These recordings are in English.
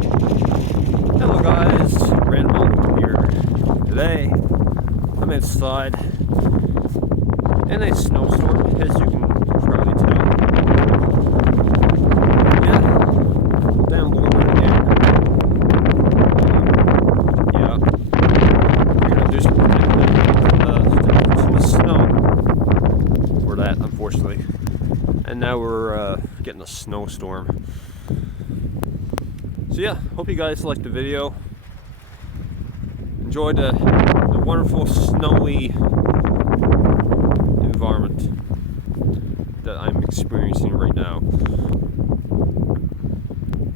Hello guys, Random here. Today, I'm inside in a snowstorm, as you can probably tell. Yeah, down Loreburn again. Yeah, we're gonna do some snow for that, unfortunately. And now we're getting a snowstorm. So yeah, hope you guys liked the video. Enjoyed the wonderful snowy environment that I'm experiencing right now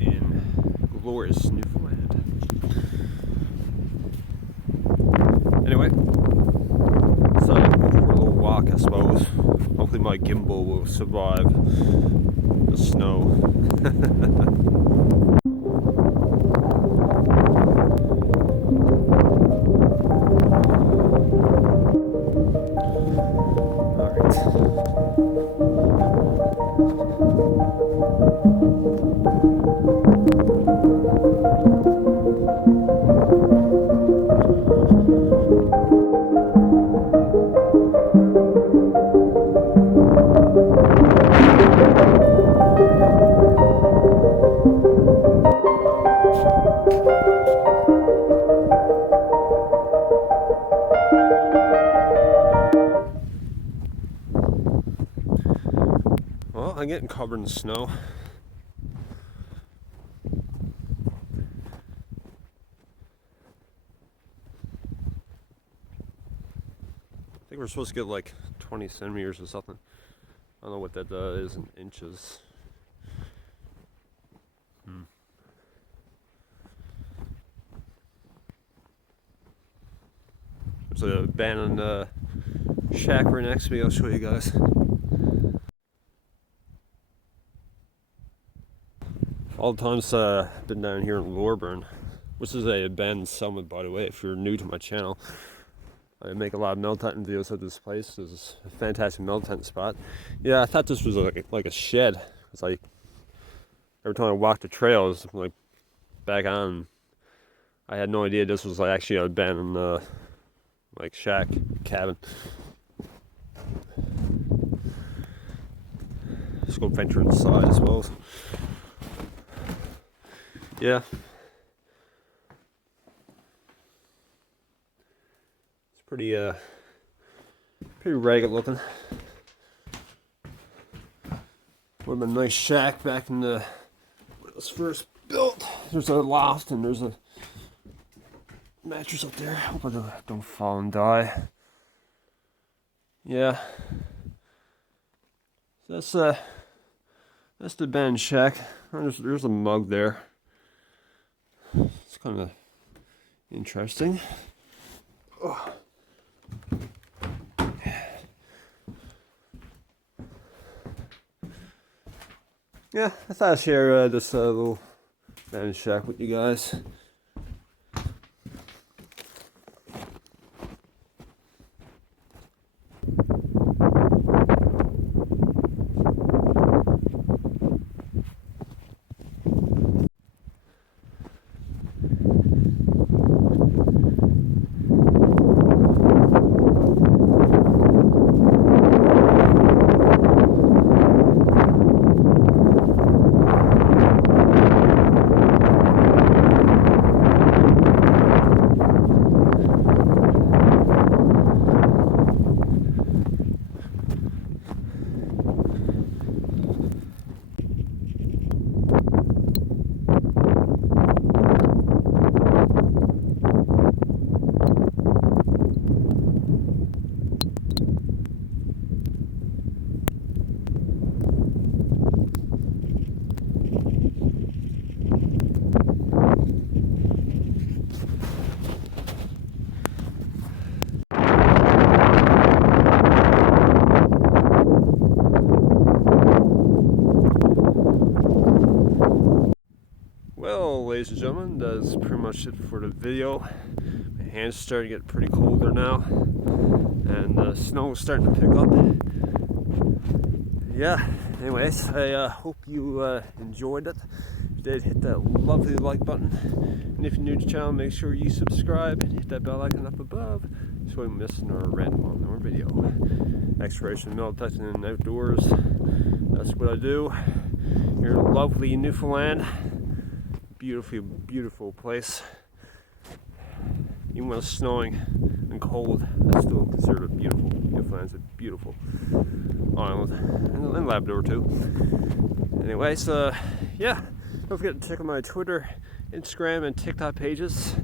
in glorious Newfoundland. Anyway, so for a little walk, I suppose. Hopefully my gimbal will survive the snow. Well, I'm getting covered in snow. I think we're supposed to get like 20 centimeters or something. I don't know what that is in inches. There's an abandoned shack right next to me. I'll show you guys. All the times I've been down here in Loreburn, which is a abandoned settlement, by the way, if you're new to my channel. I make a lot of melt tent videos at this place. This is a fantastic melt tent spot. Yeah, I thought this was like a shed. It's like every time I walked the trails, like back on, I had no idea this was like actually an abandoned like shack cabin. Let's go venture inside, I suppose. Yeah. It's pretty ragged looking. Would have been a nice shack back in the when it was first built. There's a loft and there's a mattress up there. Hope I don't fall and die. Yeah. So that's the abandoned shack. There's a mug there. It's kind of interesting. Oh. Yeah, I thought I'd share this little abandoned shack with you guys. Well, ladies and gentlemen, that's pretty much it for the video. My hands starting to get pretty cold there now, and the snow is starting to pick up. Yeah, anyways, I hope you enjoyed it. you did, hit that lovely like button. And if you're new to the channel, make sure you subscribe and hit that bell icon up above so you don't miss another random on video. Exploration, metal detecting, and outdoors. That's what I do here in lovely Newfoundland. Beautiful, beautiful place. Even when it's snowing and cold, I still consider it beautiful. Newfoundland's a beautiful island, and Labrador too. Anyway, so yeah, don't forget to check out my Twitter, Instagram, and TikTok pages.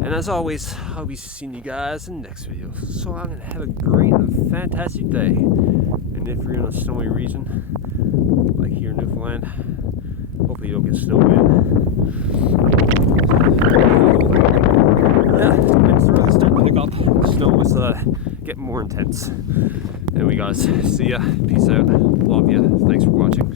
And as always, I'll be seeing you guys in the next video. So I'm gonna have a great and fantastic day. And if you're in a snowy region, like here in Newfoundland, hopefully you don't get snowed in. Yeah, it's really starting to pick up. The snow is getting more intense. Anyway guys, see ya. Peace out. Love ya. Thanks for watching.